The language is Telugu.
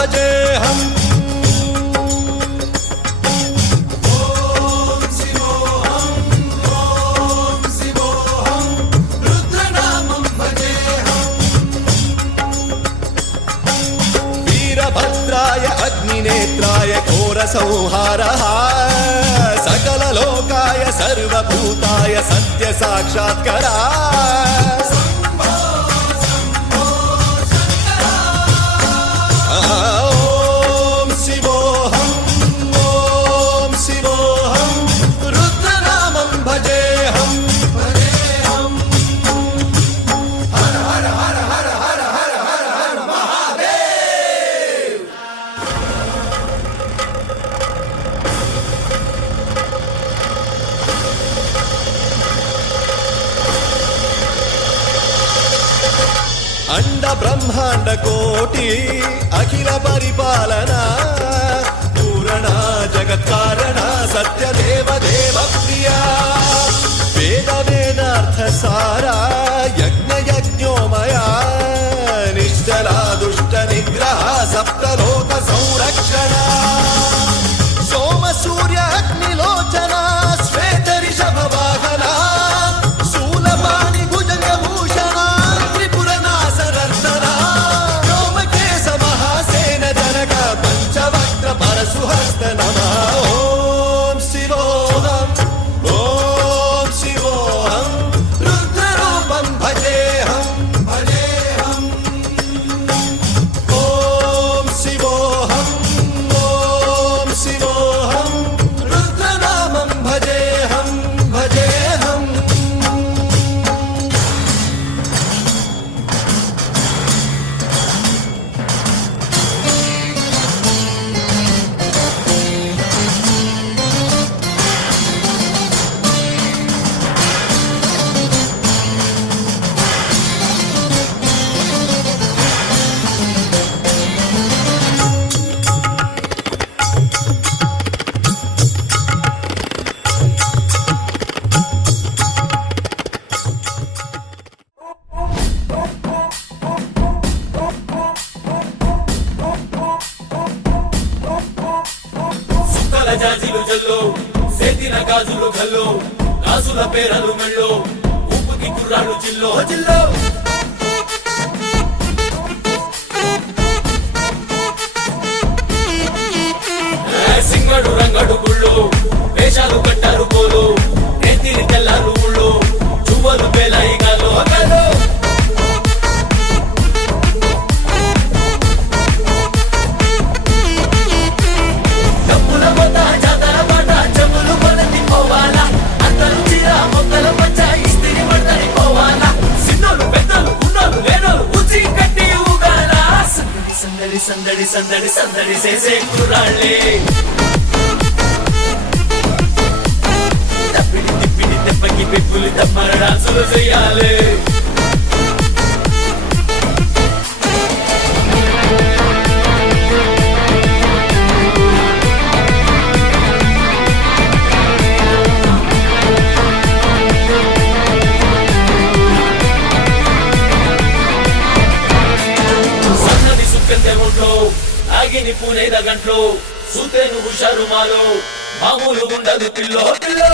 భజేహం भद्राय अग्निनेत्राय घोरसंहारः सकललोकाय सर्वभूताय सत्यसाक्षात्करा ॐ शिवोऽहम् ॐ शिवोऽहम् रुद्रनामं भजेऽहम् हर हर हर हर हर हर हर हर महादेव। अंड ब्रह्मांड कोटि अखिल परिपालना पूरणा जगत्कारणा सत्यदेव देव प्रिया वेद वेदार्थ सारा यज्ञ यज्ञोमया निश्चला दुष्ट निग्रह सप्तलोक संरक्षणा सोम सूर्य अग्निलोचना श्वेत ऋषभ वाहना शूलपाणि भुजंग भूषणा त्रिपुरनासनर्दना व्योमकेश महासेन जनक पंचवक्त्र परशुहस्त नमः ओम शिवोऽहम् ओम शिवोऽहम् रुद्ररूपं भजेऽहम् भजेऽहम् ओम शिवोऽहम् ओम शिवोऽहम् रुद्रनामं भजेऽहम् भजेऽहम्। సుక్కల జాజిలు జల్లో సేతిన గాజులు గల్లో గాజుల పేరలు మెళ్ళో ఊపుకి కుర్రాడు జిల్లో జిల్లో సింగడు రంగడు గుళ్ళు వేషాలు కట్టారు పోలు నెత్తిని తెల్లారు ఊళ్ళు చువ్వలు పేలాయి గాలో గాలో డబ్బుల మొత్త జాతర పాట చెవులు కొలతి పోవాలా అందరూ చీర మొక్కల మధ్య ఇస్తిరి పడతని పోవాలా సిన్నోలు పెద్దలు ఉన్నోలు లేనోలు ఉచి కట్టి ఊగాల సందడి సందడి సందడి సందడి సందడి చేసే కుర్రాళ్ళే తప్పిడి తిప్పిడి తెప్పకి పెప్పులు తమ్మర డాన్సులు చెయ్యాలి సన్నది సుక్కంతే ఒంట్లో ఆగిని పూనేద గంట్లో సూతేను హుషారు మాలో మామూలు ఉండదు పిల్లో పిల్లో